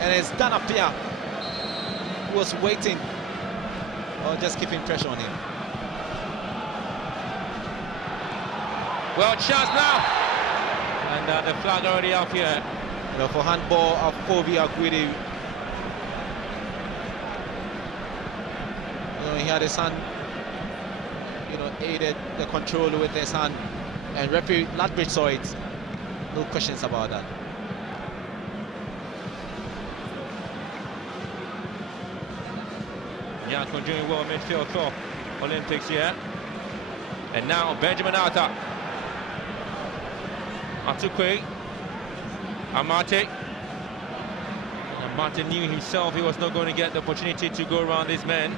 And it's Danapia who was waiting, or just keeping pressure on him. Well, chance now. And the flag already up here. You know, for handball of Kobe Aguidi. You know, he had his hand, you know, aided the control with his hand, and referee Ladbridge saw it. No questions about that. Yanko doing well midfield for Olympics here. And now Benjamin Arthur. Atukwe. Amate. Amate knew himself he was not going to get the opportunity to go around these men.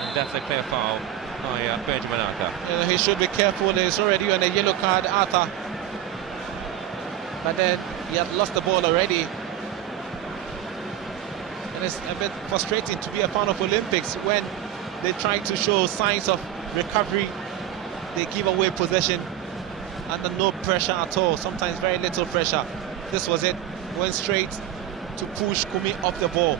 And that's a clear foul. Oh yeah, Benjamin Arthur. You know, he should be careful. He's already on a yellow card, Arthur. But then he had lost the ball already. And it's a bit frustrating to be a fan of Olympics when they try to show signs of recovery. They give away possession under no pressure at all, sometimes very little pressure. This was it, went straight to push Kumi off the ball.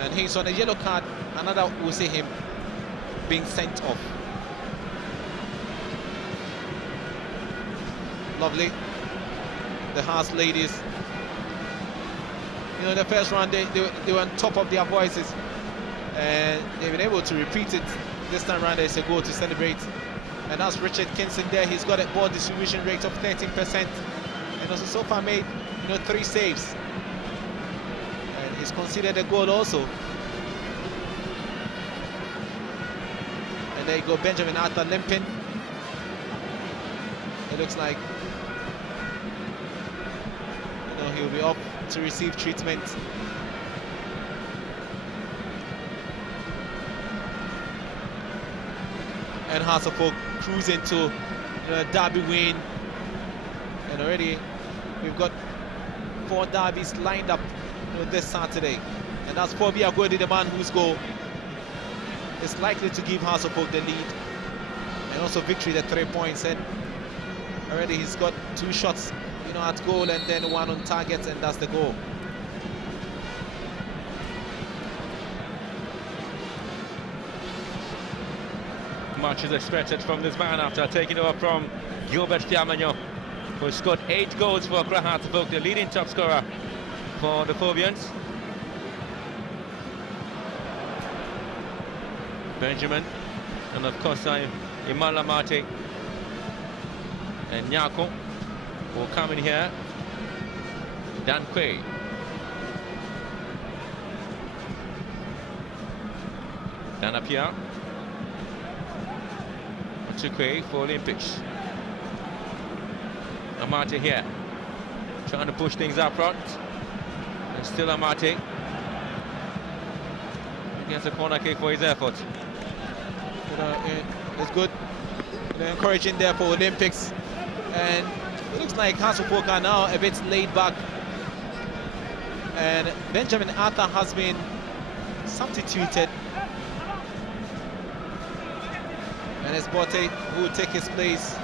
And he's on a yellow card, another will see him being sent off. Lovely. The Hearts ladies, you know, the first round they were on top of their voices, and they've been able to repeat it this time round. There's a goal to celebrate, and that's Richard Kinson there. He's got a ball distribution rate of 13%, and also so far made, you know, 3 saves, and he's considered a goal also. And there you go, Benjamin Arthur limping. It looks like, you know, he'll be up to receive treatment. And Hearts of Oak cruising to the derby win. And already we've got 4 derbies lined up, you know, this Saturday. And that's Kobe Aguidi, the man whose goal is likely to give Hearts of Oak the lead. And also victory, the 3 points. And already he's got 2 shots, you know, at goal, and then 1 on target, and that's the goal. Much is expected from this man after taking over from Gilbert Fiamagno, who scored 8 goals for Accra Hearts of Oak, the leading top scorer for the Phobians. Benjamin, and of course Imala Mate and Nyako will come in here. Dan Quay. Danapia. Atukwe for Olympics. Amate here, trying to push things up front. And still Amate. Gets a corner kick for his effort. You know, it's good. You know, encouraging there for Olympics. And it looks like Hearts of Oak are now a bit laid back. And Benjamin Arthur has been substituted. And it's Bote who will take his place.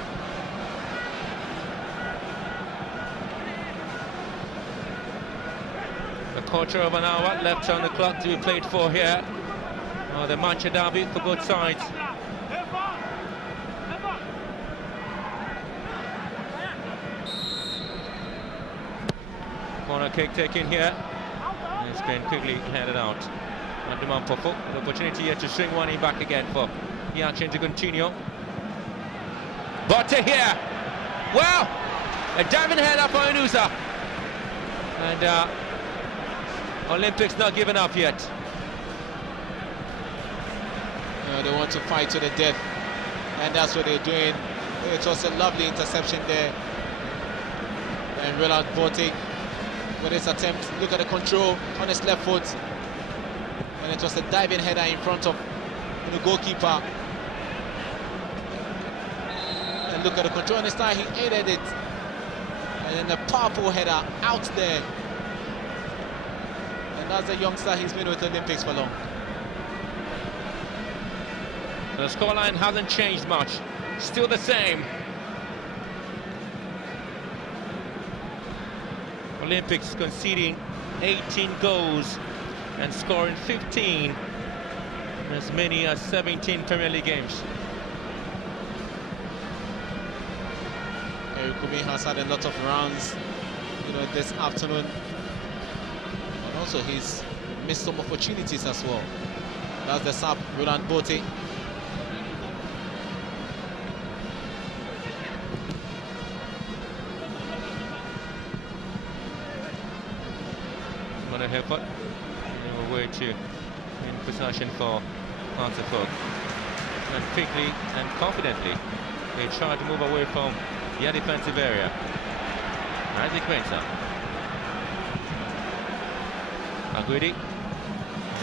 A quarter of an hour left on the clock to be played for here. Oh, the Manchester derby for both sides. Corner kick taken here. It's been quickly headed out. Abdulman Popo, the opportunity here to swing one in back again for the action to continue. But here, well, a diving header for Inusa. And Olympics not giving up yet. They want to fight to the death, and that's what they're doing. It was a lovely interception there. And Willard Bote with his attempt. Look at the control on his left foot. And it was a diving header in front of the goalkeeper. And look at the control on his side, he aided it. And then the powerful header out there. And that's the youngster, he's been with the Olympics for long. The scoreline hasn't changed much, still the same. Olympics conceding 18 goals and scoring 15 in as many as 17 Premier League games. Kumi has had a lot of runs, this afternoon, and also he's missed some opportunities as well. That's the sub, Roland Bote. Mona Herford, way to in possession for Hansa. And quickly and confidently, they try to move away from the defensive area. Isaac Mensah. Aguidi.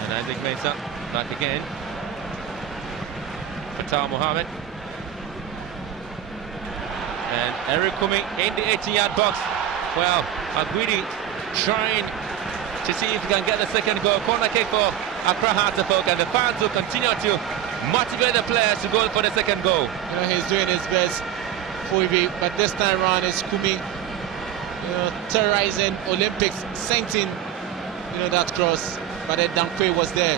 And Isaac Mensah back again. Fatah Mohammed. And Eric Kumi in the 18-yard box. Well, Aguidi trying to see if he can get the second goal. Corner kick for Accra Hearts, and the fans will continue to motivate the players to go for the second goal. He's doing his best, Foibe, but this time around it's Kumi, terrorizing Olympics, sending, that cross, but then Dankwe was there,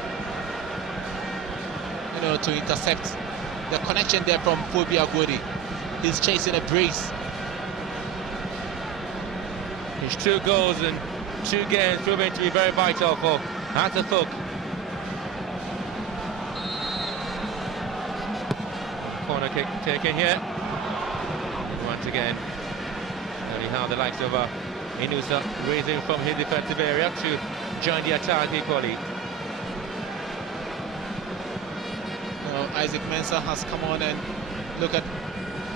to intercept. The connection there from Foibe Agodi. He's chasing a brace. His 2 goals in 2 games proving to be very vital for Hatterfolk. Corner kick taken here. Once again, how the likes of Inusa raising from his defensive area to join the attack equally. Isaac Mensah has come on, and look at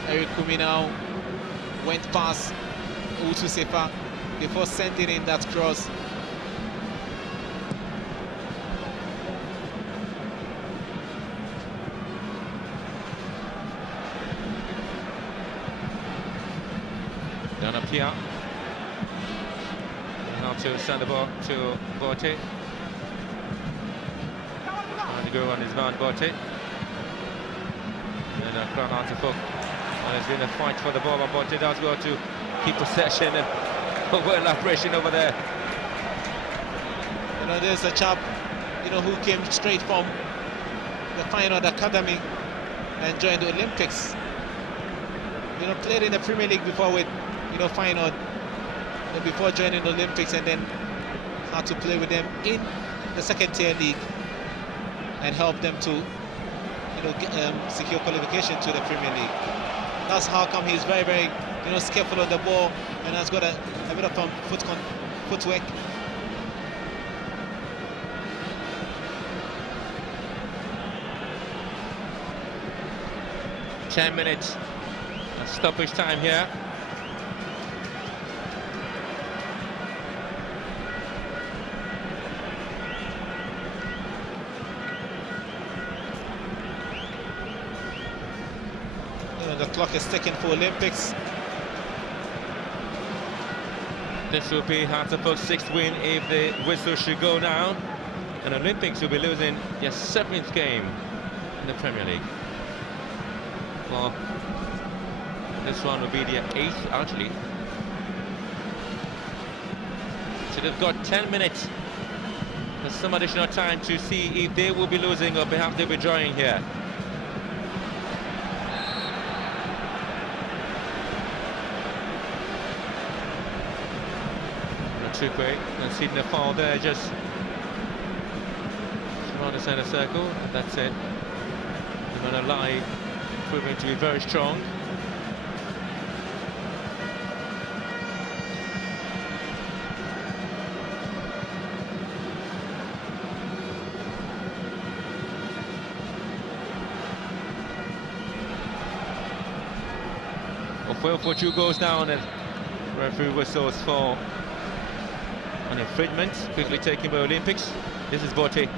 Eric Kumi now. Went past Utu Sefa before sending in that cross. Down up here. Now to send the ball to Bote. Trying to go on his man, Bote. And a crown out to Fook. And there's been a fight for the ball, but Bote does go to keep possession and well operation over there. There's a chap, who came straight from the Feyenoord Academy and joined the Olympics. Played in the Premier League before with, Feyenoord, before joining the Olympics, and then had to play with them in the second-tier league and help them to, secure qualification to the Premier League. That's how come he's very, very, skillful on the ball and has got a bit of footwork. Ten minutes of stoppage time here. The clock is ticking for Olympics. This will be Hartlepool's 6th win if the whistle should go now. And Olympics will be losing their 7th game in the Premier League. Well, this one will be their 8th, actually. So they've got 10 minutes. There's some additional time to see if they will be losing or perhaps they'll be drawing here. Chukwe conceding a foul there, just around the centre circle, and that's it. The man alive proving to be very strong. For 2 goes down, and referee whistles for an infringement, quickly taken by Olympics. This is Bote. And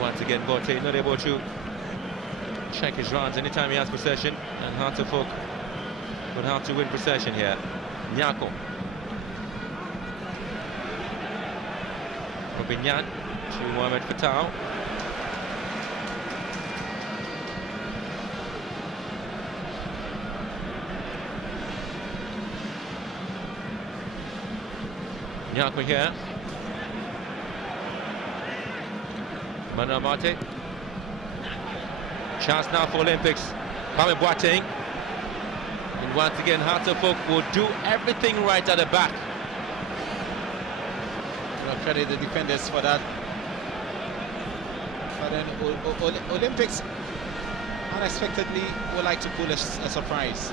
once again, Bote not able to check his runs anytime he has possession, and Hartlepool would have to win possession here. Nyako. Robinyan to Mohamed Fatah. Nyako here. Manamate. Chance now for Olympics. Kwame Boateng. And once again, Hartlepool will do everything right at the back. I'll credit the defenders for that. But then Olympics unexpectedly would like to pull a surprise.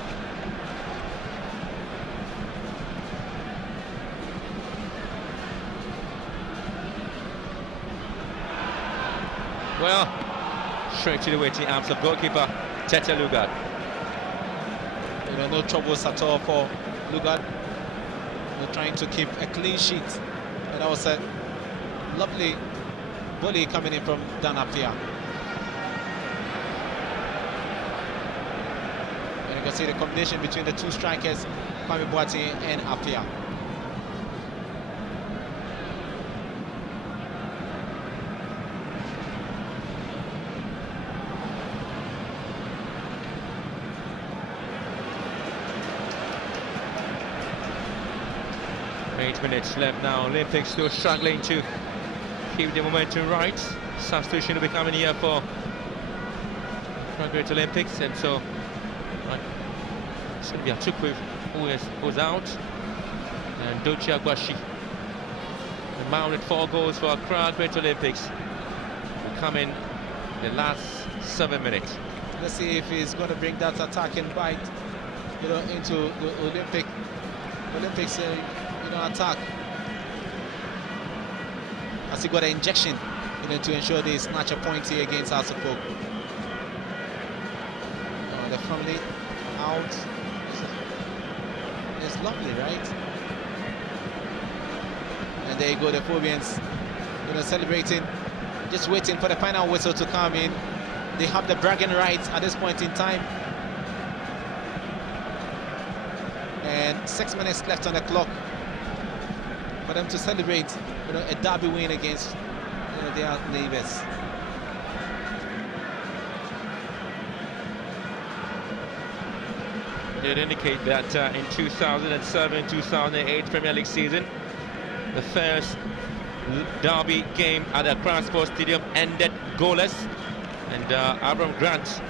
Well, straight to the waiting arms of goalkeeper Tete Lugard. No troubles at all for Lugard. They're trying to keep a clean sheet. And that was a lovely volley coming in from Dan Apia. And you can see the combination between the two strikers, Kwame Boateng and Apia. Minutes left now. Olympics still struggling to keep the momentum right. Substitution will be coming here for Great Olympics, and so Sylvia Chukwu who's out, and Dochi Agwashi. The mounted 4 goals for Accra Great Olympics will come in the last 7 minutes. Let's see if he's going to bring that attacking bite, into the Olympics. Attack, as he got an injection, to ensure they snatch a point here against Hartlepool. The family out. It's lovely, right? And there you go, the Phobians, celebrating, just waiting for the final whistle to come in. They have the bragging rights at this point in time. And 6 minutes left on the clock for them to celebrate, a derby win against, their neighbours. Did indicate that in 2007-2008 Premier League season, the first derby game at Accra Sports Stadium ended goalless, and Avram Grant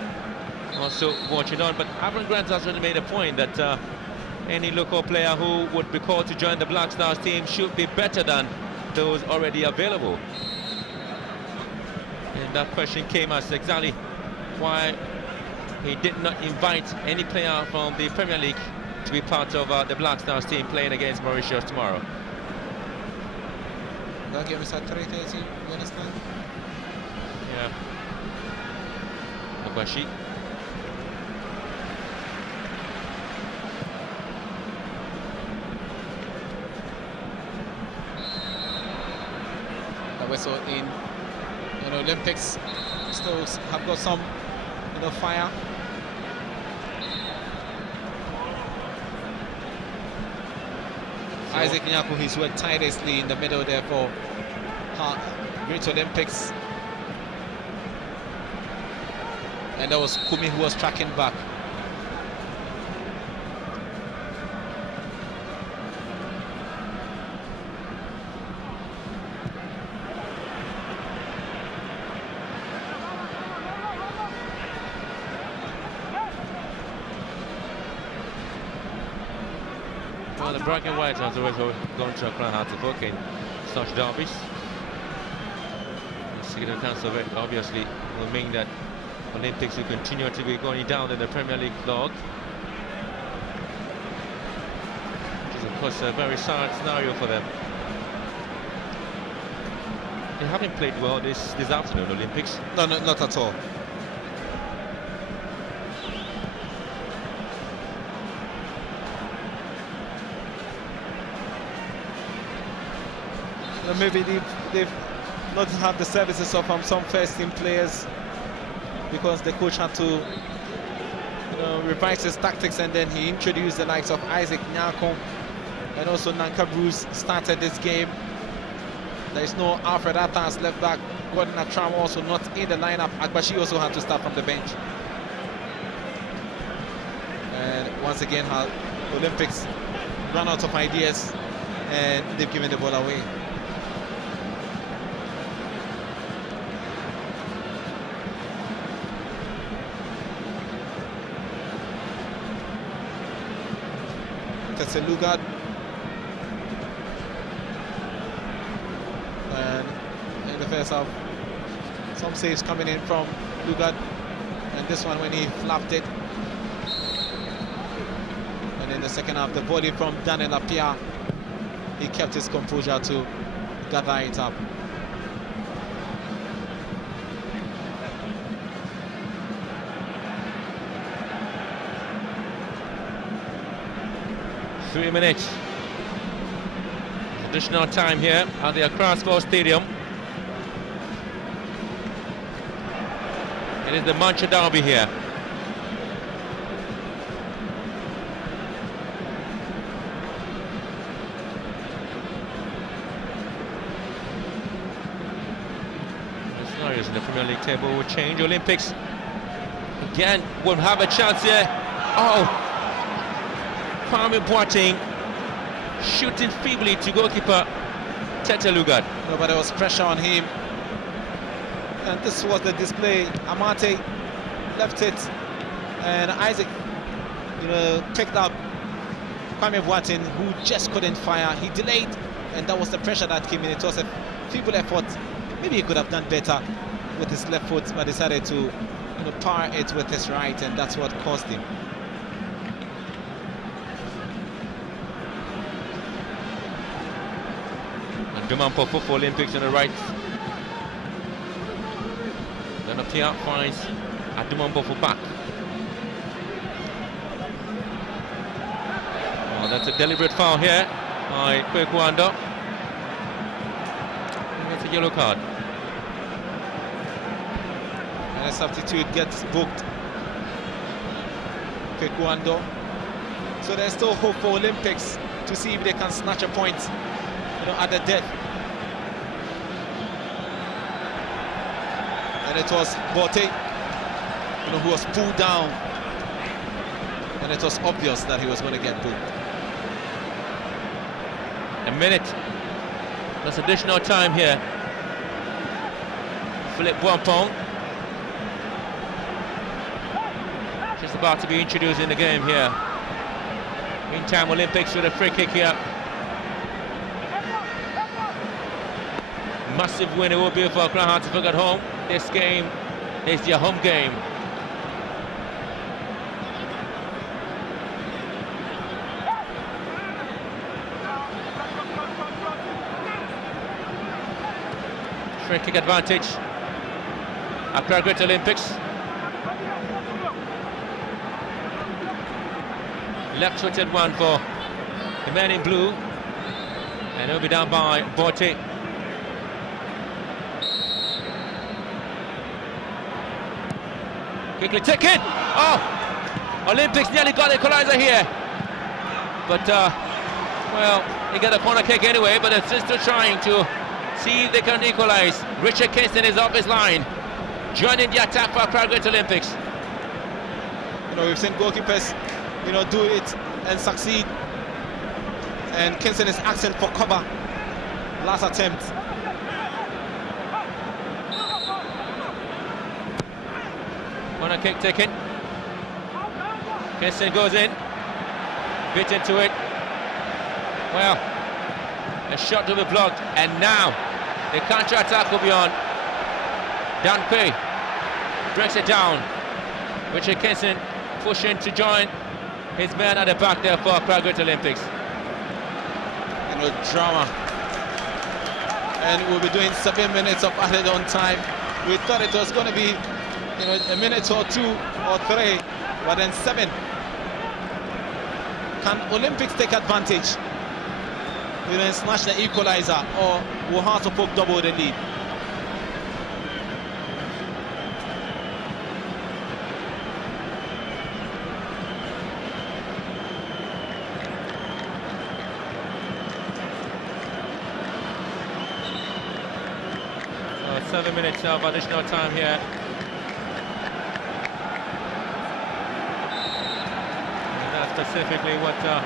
also watching on. But Avram Grant has really made a point that any local player who would be called to join the Black Stars team should be better than those already available. And that question came as exactly why he did not invite any player from the Premier League to be part of the Black Stars team playing against Mauritius tomorrow. That game is at 3:30, you understand? Yeah. Agwashi. Whistle in, Olympics still have got some, fire. So Isaac Nyaku, he's worked tirelessly in the middle there for Great Olympics. And that was Kumi who was tracking back. Well, the black and white has always gone to Accra Hartlepool in such derbies. The significance of it obviously will mean that Olympics will continue to be going down in the Premier League log, which is of course a very sad scenario for them. They haven't played well this afternoon, Olympics. No, not at all. Maybe they've not had the services of some first team players, because the coach had to revise his tactics, and then he introduced the likes of Isaac Nyako and also Nanka Bruce started this game. There is no Alfred Attas left back. Gordon Atram also not in the lineup. Agbashi also had to start from the bench. And once again, Olympics run out of ideas and they've given the ball away. That's a Lugard. And in the first half, some saves coming in from Lugard. And this one when he flapped it. And in the second half, the volley from Daniel Apia. He kept his composure to gather it up. Three minutes. Additional time here at the Accra Sports Stadium. It is the Manchester derby here. The scenarios in the Premier League table will change. Olympics again will have a chance here. Oh! Kwame Boateng shooting feebly to goalkeeper Tete Lugard. No, but there was pressure on him. And this was the display. Amate left it, and Isaac, picked up Kwame Boateng, who just couldn't fire. He delayed, and that was the pressure that came in. It was a feeble effort. Maybe he could have done better with his left foot, but decided to power it with his right, and that's what caused him. Duman Popo for Olympics on the right. Then Apia finds Duman Popo back. Oh, that's a deliberate foul here by Kwekuando. It's a yellow card. And a substitute gets booked. Kwekuando. So there's still hope for Olympics to see if they can snatch a point at the death. And it was Boateng, who was pulled down, and it was obvious that he was going to get booked. A minute. That's additional time here. Philip Boampong just about to be introduced in the game here. Meantime, Olympics with a free kick here. Massive win it will be for Accra Hearts at home. This game is their home game. Free kick advantage. Accra Great Olympics. Left-footed one for the man in blue. And it'll be down by Boateng. Quickly taken. Oh! Olympics nearly got the equalizer here. But, well, they get a corner kick anyway, but they're still trying to see if they can equalize. Richard Kingston is off his line, joining the attack for Accra Great Olympics. We've seen goalkeepers, do it and succeed. And Kingston is asking for cover. Last attempt. Corner kick taken. Kingston goes in, bit into it. Well, a shot to be blocked, and now the counter-attack will be on. Danpe breaks it down. Richard Kingston pushing to join his man at the back there for Accra Great Olympics. Drama. And we'll be doing 7 minutes of added on time. We thought it was going to be a minute or 2 or 3, but then 7. Can Olympics take advantage? And snatch the equalizer, or will Hearts of Oak double the lead? So 7 minutes of additional time here. Specifically what the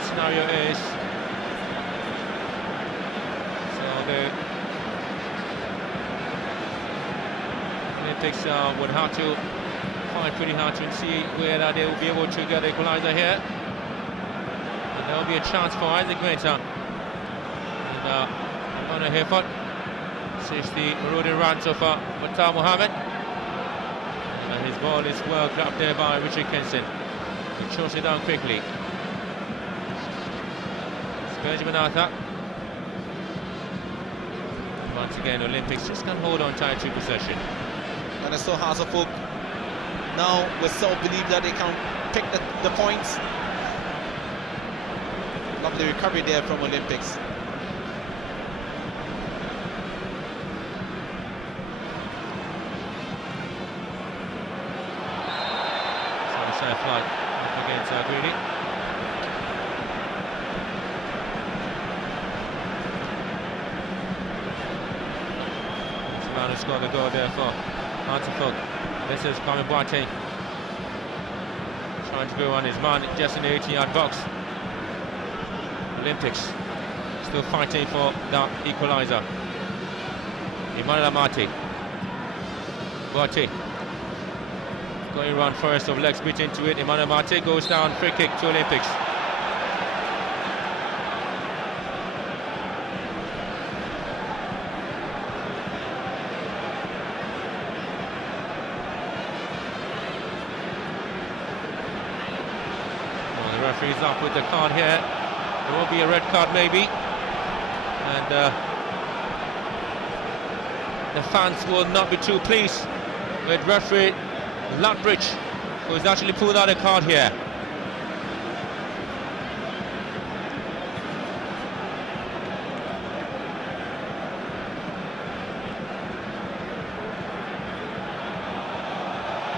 scenario is. the Olympics would have to fight pretty hard to see whether they will be able to get the equaliser here. And there will be a chance for Isaac Mensah. And on a Hereford sees the eroding runs of Batar Mohammed. And his ball is well grabbed there by Richard Kenson. He throws it down quickly. It's Benjamin Arthur. Once again, Olympics just can hold on tight to possession. And it's so Hazelfolk now with self-belief that they can pick the points. Lovely recovery there from Olympics. Side flight up against Greedy. It's the man who scored the goal there for Hazelfolk. This is Kwame Boateng trying to go on his man just in the 18-yard box. Olympics still fighting for that equaliser. Emmanuel Amati. Boateng going around first, of legs beat into it. Emmanuel Amati goes down, free kick to Olympics. The referee's up with the card here. There will be a red card maybe, and the fans will not be too pleased with referee Lutbridge, who has actually pulled out a card here.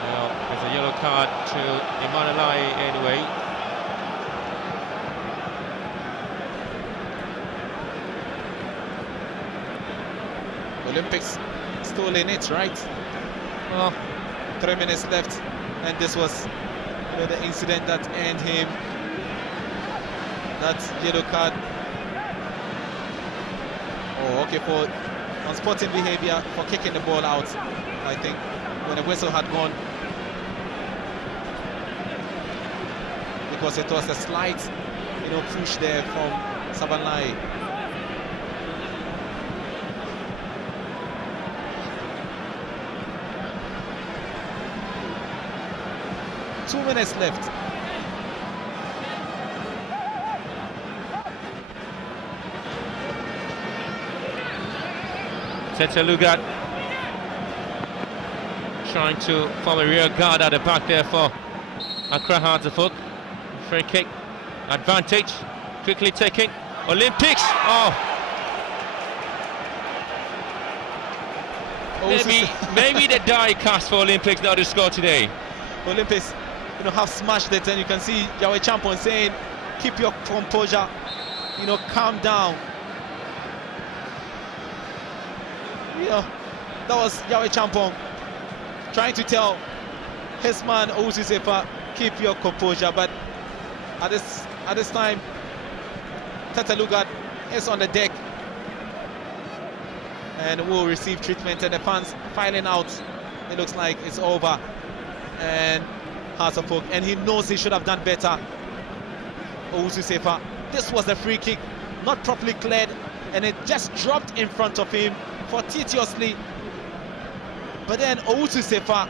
Well, there's a yellow card to Emmanuel anyway. Olympics still in it, right? Well, 3 minutes left, and this was the incident that earned him that yellow card. Oh, okay, for unsporting behavior for kicking the ball out, I think, when the whistle had gone, because it was a slight, push there from Sabanlai. Two minutes left. Tete Lugard trying to form a rear guard at the back there for Accra Hazelfolk. Free kick, advantage, quickly taking. Olympics. Oh, maybe the die cast for Olympics now to score today. Olympics, have smashed it, and you can see Yahweh Champon saying, keep your composure, calm down. That was Yahweh Champon trying to tell his man Owusu Sefa, keep your composure. But at this time, Tete Lugard is on the deck and will receive treatment, and the fans filing out. It looks like it's over. And Hazelfolk, and he knows he should have done better. Owusu Sefa, this was the free kick, not properly cleared, and it just dropped in front of him fortuitously. But then Owusu Sefa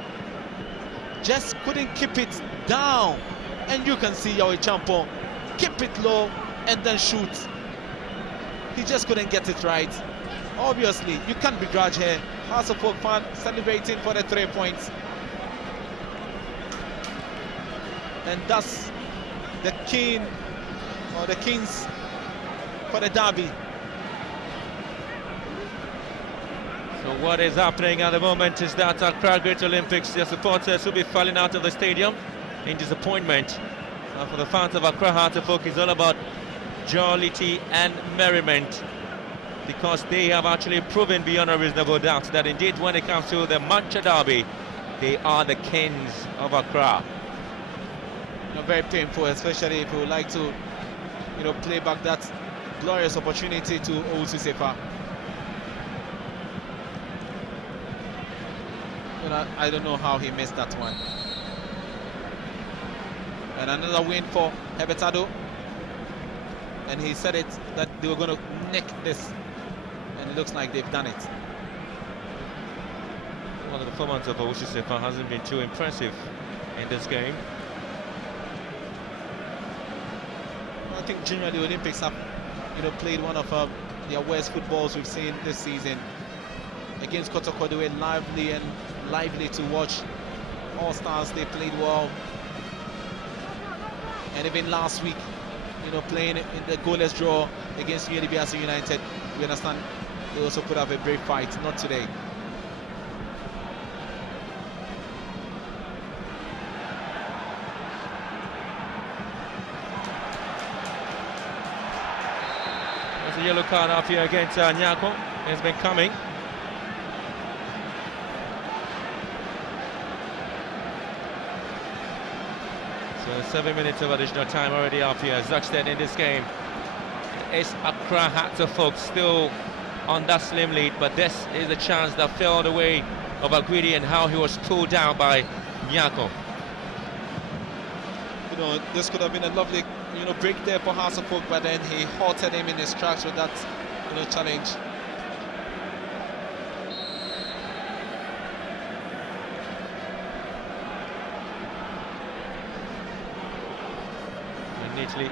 just couldn't keep it down, and you can see Yahweh Champon keep it low and then shoot. He just couldn't get it right. Obviously, you can't begrudge here. Hazelfolk fan celebrating for the 3 points. And that's the king, or the kings, for the derby. So what is happening at the moment is that Accra Great Olympics, their supporters will be falling out of the stadium in disappointment. For the fans of Accra Hazelfolk, it's all about jollity and merriment, because they have actually proven beyond a reasonable doubt that indeed when it comes to the Mancha derby, they are the kings of Accra. Very painful, especially if you would like to, play back that glorious opportunity to Owusu Sefa. I don't know how he missed that one. And another win for Hebetado. And he said it that they were going to nick this. And it looks like they've done it. Well, the performance of Issah hasn't been too impressive in this game. I think generally the Olympics have, played one of their worst footballs we've seen this season. Against Kotoko, they were lively to watch. All Stars, they played well. And even last week, playing in the goalless draw against UNIBASA United, we understand they also put up a brave fight. Not today. There's a yellow card up here against Nyako. It's been coming. So 7 minutes of additional time already up here. Zuxted in this game. It's Accra Hatterfolk still on that slim lead, but this is the chance that fell the way of Aguidi and how he was pulled down by Nyako. This could have been a lovely, break there for Hatterfolk, but then he halted him in his tracks with that, challenge. Neatly,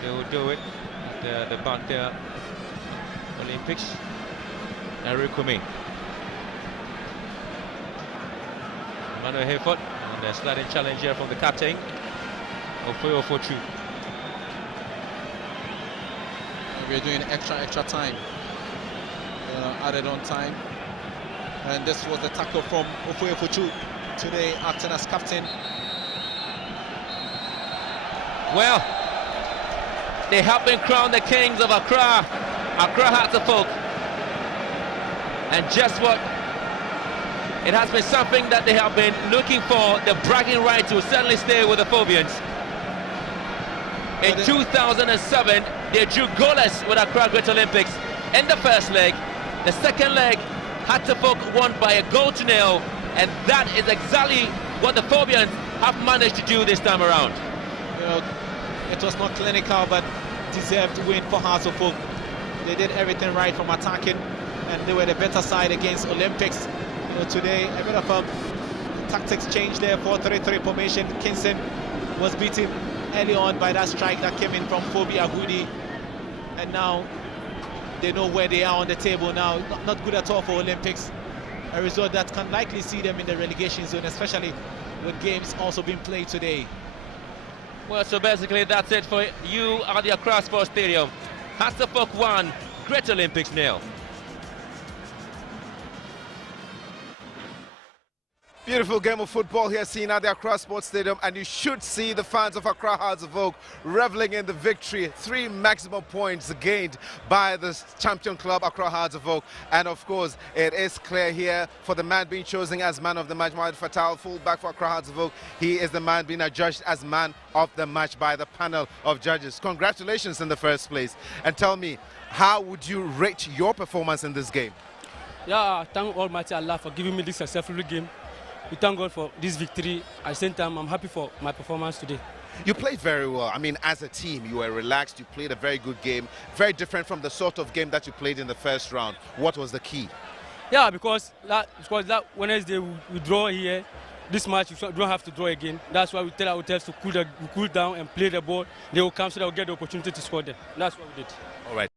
they will do it. The back there, Olympics. Erikumi. Emmanuel Hayford, and a sliding challenge here from the captain. Ofoyo Fochu. We're doing extra time. Added on time. And this was the tackle from Ofoyo Fochu today, acting as captain. Well, they have been crowned the kings of Accra Hatterfolk. And just what? It has been something that they have been looking for, the bragging right to certainly stay with the Phobians. In 2007, they drew goalless with Accra Great Olympics in the first leg. The second leg, Hatterfolk won by a 1-0, and that is exactly what the Phobians have managed to do this time around. It was not clinical, but deserved win for Hatterfolk. They did everything right from attacking, and they were the better side against Olympics. Today, a bit of a tactics change there, 4-3-3 formation. Kinson was beaten early on by that strike that came in from Fobi Agudi, and now they know where they are on the table now. Not good at all for Olympics. A result that can likely see them in the relegation zone, especially with games also being played today. Well, so basically that's it for you at the Accra Sports Stadium. Hatterfolk 1, Great Olympics 0. Beautiful game of football here seen at the Accra Sports Stadium, and you should see the fans of Accra Hatterfolk reveling in the victory. 3 maximum points gained by the champion club Accra Hatterfolk, and of course it is clear here for the man being chosen as man of the match, Mohamed Fatal, full-back for Accra Hatterfolk. He is the man being adjudged as man of the match by the panel of judges. Congratulations in the first place, and tell me, how would you rate your performance in this game? Yeah, thank Almighty Allah for giving me this successful game. We thank God for this victory. At the same time, I'm happy for my performance today. You played very well. I mean, as a team, you were relaxed. You played a very good game. Very different from the sort of game that you played in the first round. What was the key? Yeah, because that Wednesday we draw here. This match, we don't have to draw again. That's why we tell our hotels to cool down and play the ball. They will come so they'll get the opportunity to score them. That's what we did. All right.